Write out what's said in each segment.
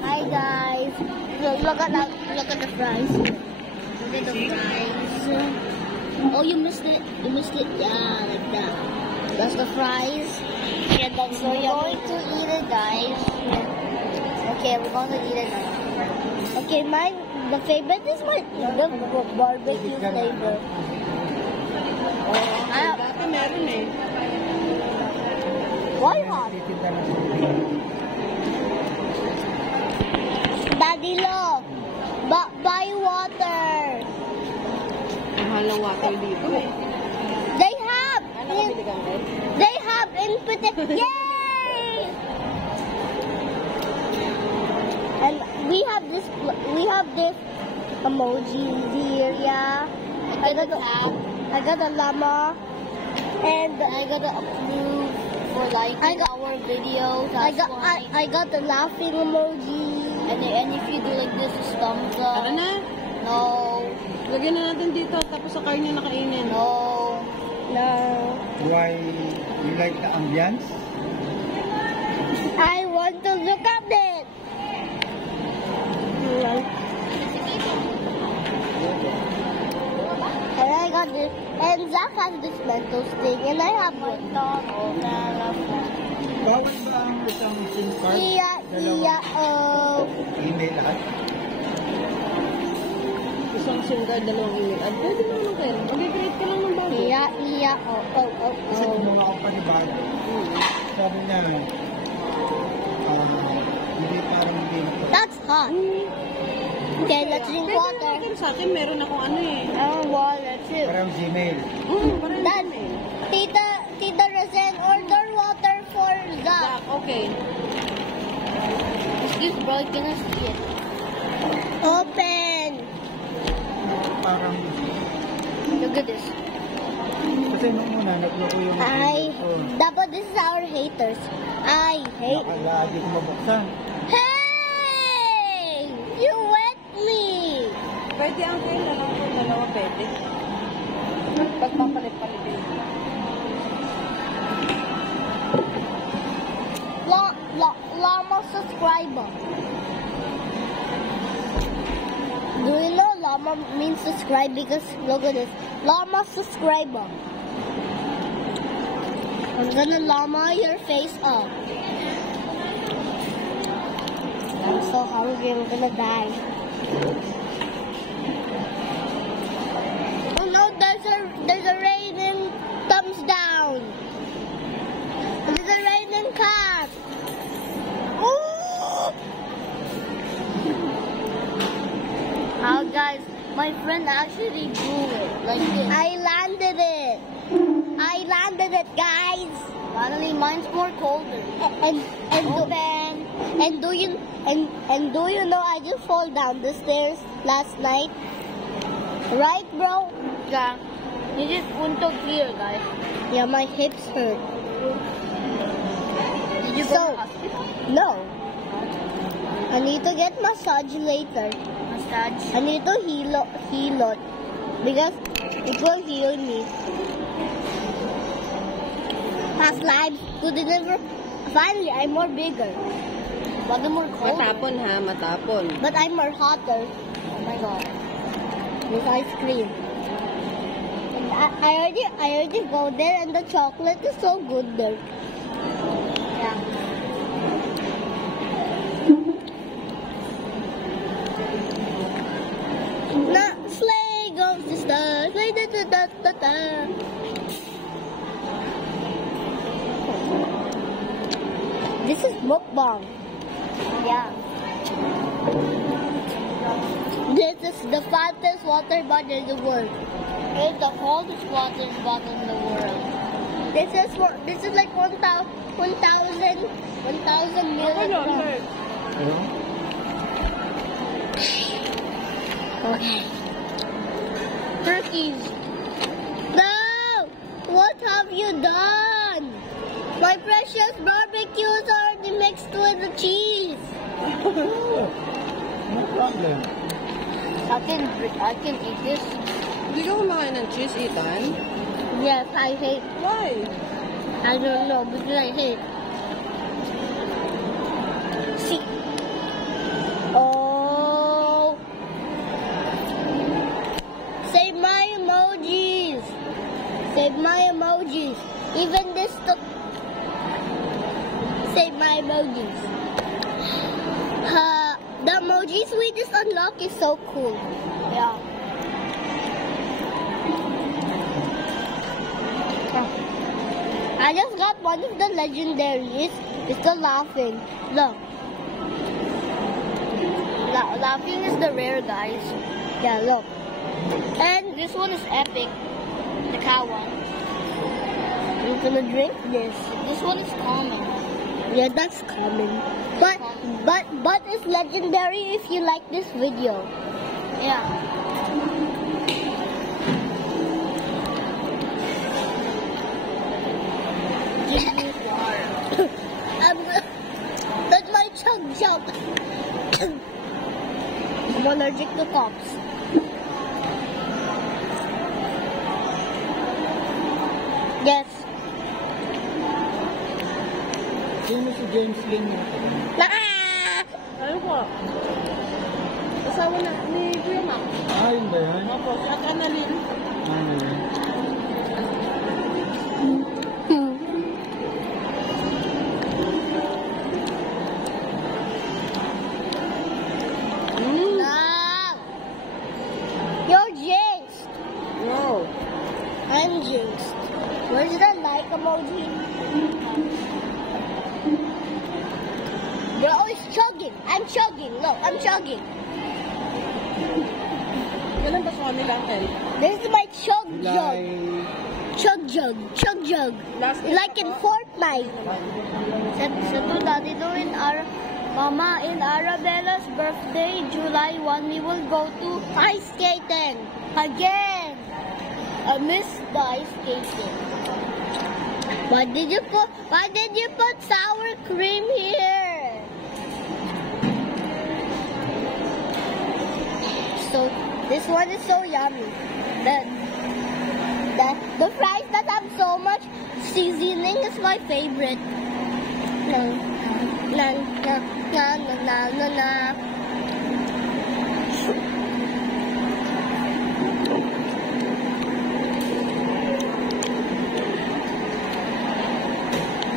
guys. Hi guys. Look at the fries. Look at the fries. Oh, you missed it. You missed it. Yeah, like that. That's the fries. Yeah, that's so we're going to eat it, guys. Okay, we're going to eat it now. Okay, the favorite is the barbecue flavor. Why hot? Daddy, look. Buy water. Mahal ng water dito eh. They have infinite. Yay! And we have this emoji here, yeah. I got a llama, and I got a approve for liking our videos. I got the laughing emoji. And if you do like this, it's thumbs up. Tara na. No. Lagyan na natin dito, tapos sa car niya nakainin. No. Why you like the ambience? I want to look at it. And I got this. And Zach has this mental thing, and I have one. Bawal ba ang isang SIM card? Email lahat? Isang SIM card, dalawang email. At pwede mo naman kayo. Mag-create ka lang ng bago. Kasi kumuha ako pa ni Bad. Sabi niya, hindi parang hindi na po. That's hot. Okay, let's drink water. Sa akin, meron akong ano eh. Water too. Parang Gmail. Parang Dad, Tita Rosen, order water for Zach. Okay. Excuse bro, can I see it? Open. Parang, Look at this. kasi nung una, nagloko yung Dapat this is our haters. I hate. Nakalagi ko mabuksan. Hey! You wet me! Pwede ang kayo, dalawa pwede. Pagpapalit-palit din. Llama subscriber. Do you know llama means subscribe? Because look at this. Llama subscriber. I'm gonna llama your face up. I'm so hungry, I'm gonna die. Oh no, there's a raining thumbs down. There's a raining cat. Ooh! Oh guys, my friend actually drew it like this. I landed it, guys. Finally, mine's more colder. And do you know I just fall down the stairs last night? Right, bro? Yeah. You just punto here, guys. Yeah, my hips hurt. Did you go to the hospital? No. I need to get massage later. Massage? I need to heal it because it will heal me. Past lives to deliver. Finally, I'm more bigger. But I'm more colder. Matapon ha, matapon. But I'm more hotter. Oh my god. With ice cream. And I already go there and the chocolate is so good there. Yeah. Na sleigh goes the star. Sleigh da da da da da. This is mukbang. Yeah. This is the fattest water bottle in the world. It's the coldest water bottle in the world. This is like 1,000 milligrams. Okay. Turkeys. No! What have you done? My precious barbecue is already mixed with the cheese. No problem. I can eat this. Hindi ka kumakain ng cheese, Ethan? Yes, I hate. Why? I don't know because I hate. See, Even this took save my emojis. The emojis we just unlocked is so cool. Yeah. I just got one of the legendaries. It's the laughing. Look. Laughing is the rare, guys. Yeah, look. And this one is epic. The cow one. I'm gonna drink this. This one is common. Yeah, that's common. But it's legendary if you like this video. Yeah. That's my chug. I'm allergic to cops. Yes. Sino si James Lin? Ano po? Asawa na ni Kuya Mac. Yun ba yan? Opo, si Ate Annalyn. Ano yun? You're jinxed. No. I'm jinxed. Where's the like emoji? Bro is chugging. I'm chugging. Look, I'm chugging. Ganun ba sa kanila, Uncle? This is my chug jug. Like... Chug. Last Like in Fortnite. Sato Daddy do in our Mama, in Arabella's birthday, July 1, we will go to ice skating again. I miss the ice skating. Why did you put sour cream here? So this one is so yummy. The fries that have so much seasoning is my favorite. Na.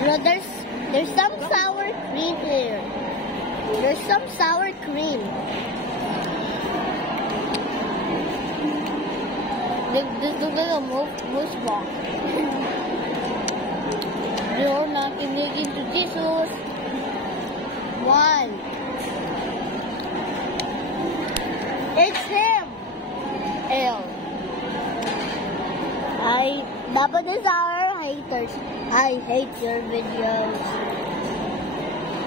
No, there's some sour cream here. There's some sour cream. This is a moose ball. You're not connected to Jesus. One. It's him. L. Dapat is our haters. I hate your videos.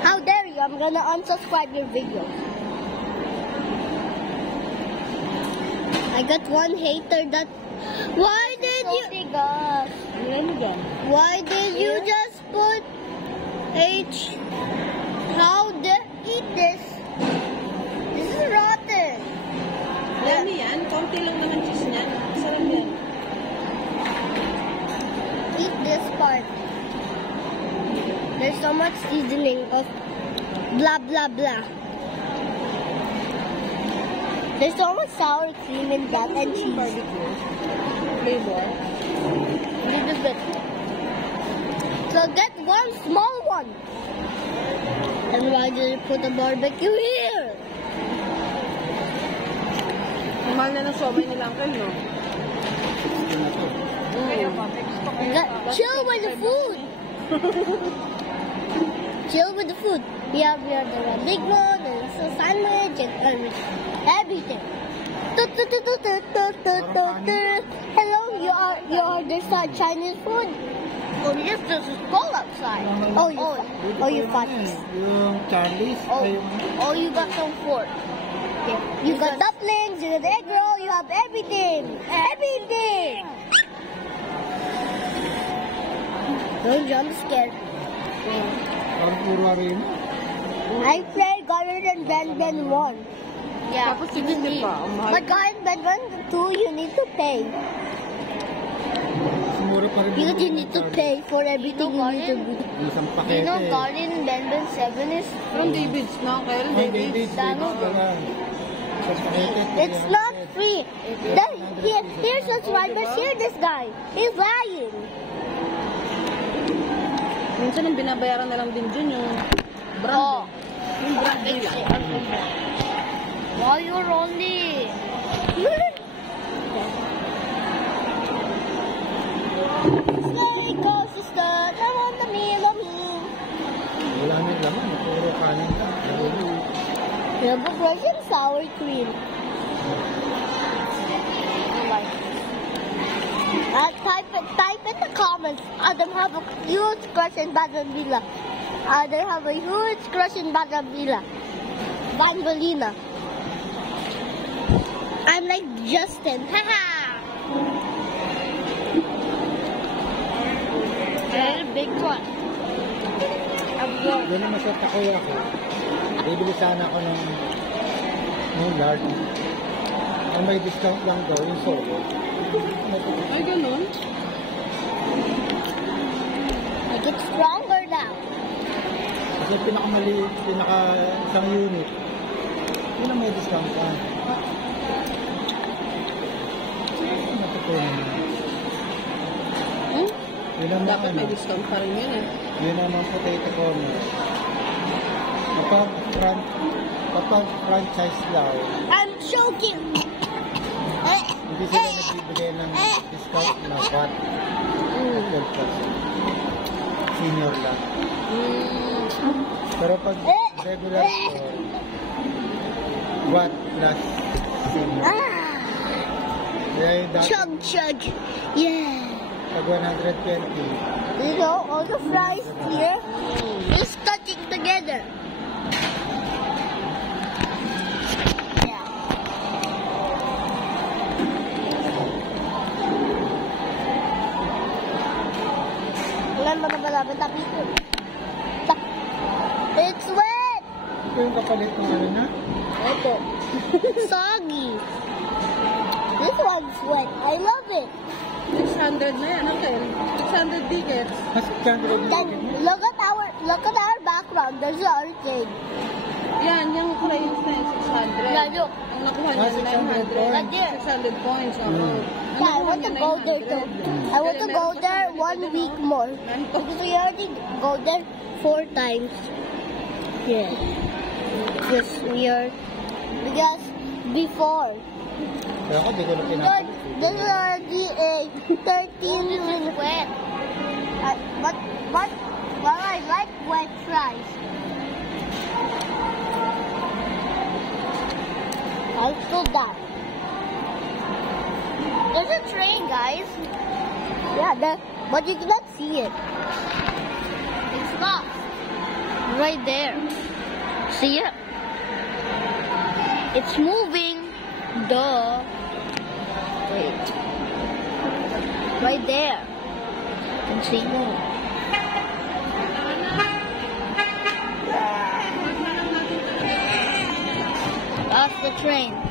How dare you? I'm gonna unsubscribe your videos. I got one hater that. Why did you just put H? How dare eat this? This is rotten. Dami yan. Konti lang naman cheese niyan. Sarap yan. Eat this part. There's so much seasoning of blah blah blah. There's so much sour cream in that and cheese. Flavor. Little bit. So get one small one. And why did you put the barbecue here? Mahal na ng somay nila, Uncle, no? Chill with the food. Chill with the food. We have the big one and so sandwich and everything. Hello, you ordered some Chinese food. Oh, yes, there's a skull outside. You fatties. Yung Charlie's. Oh, you got some fork. Okay. You got dumplings, you got egg roll, you have everything. Everything. Don't jump scared. Parang puro rin. I played Garden and Ben 1. Yeah. Tapos hindi pa. But Garden Ben 1 2 you need to pay. Mura pa rin. Because you need to pay for everything you need to do. Isang pakete. You know Garden Ben 7 is From David's na, Uncle. David's. It's not free. Here's subscribers. Hear this guy. He's lying. Minsan ang binabayaran na lang din dyan yung brand. Oh. Yung brand nila. Why you're only? Stay close, sister. I want the meal of me. Wala nang laman. Puro kanin lang. Double version sour cream. Type in the comments. Adam have a huge crush in Bangalina. Adam have a huge crush in Bangalina. Bangalina. I'm like Justin. Haha. A big one. Doon naman sa takoyaki. Bibili sana ako ng large. Ang may discount lang daw, yung solo. Ay, ganun? I get stronger now. Kasi pinakamaliit, isang unit. Yun ang may discount ka. Natutunan mo. Yun ang Dapat may ano, discount pa rin yun eh. yun ang mga potato corner. Kapag franchise daw, I'm choking. hindi sila nagbibigay ng discount na VAT. 12%. Senior lang. Pero pag regular store, VAT plus senior. Kaya yung dati, Chug. Yeah. pag 120, You know, all the fries here is touching together. Yeah. Wala ba na malapit tapi ito? It's wet! ito yung kapalit ng ano na? Ito. Soggy. This one's wet. I love it. 600 na yan, okay. 600 tickets. Mas chandra Then, look at our background. There's an arcade. Yan, yung cranes na yun, 600. Yeah, look. Ang nakuha niya, 600 900. Right there. 600 points, oo. Mm. Yeah, I want to go there too. I want to go there 1 week more. Because we already go there 4 times. Yeah. Because because before. Kaya ako, di ko na Lord, pinapalit. this is already a 13 minutes wet. But I like wet fries. I'll do that. There's a train, guys. Yeah, but you cannot see it. It's lost. Right there. See it? It's moving. Duh. Wait. Right there. You can see. That's the train.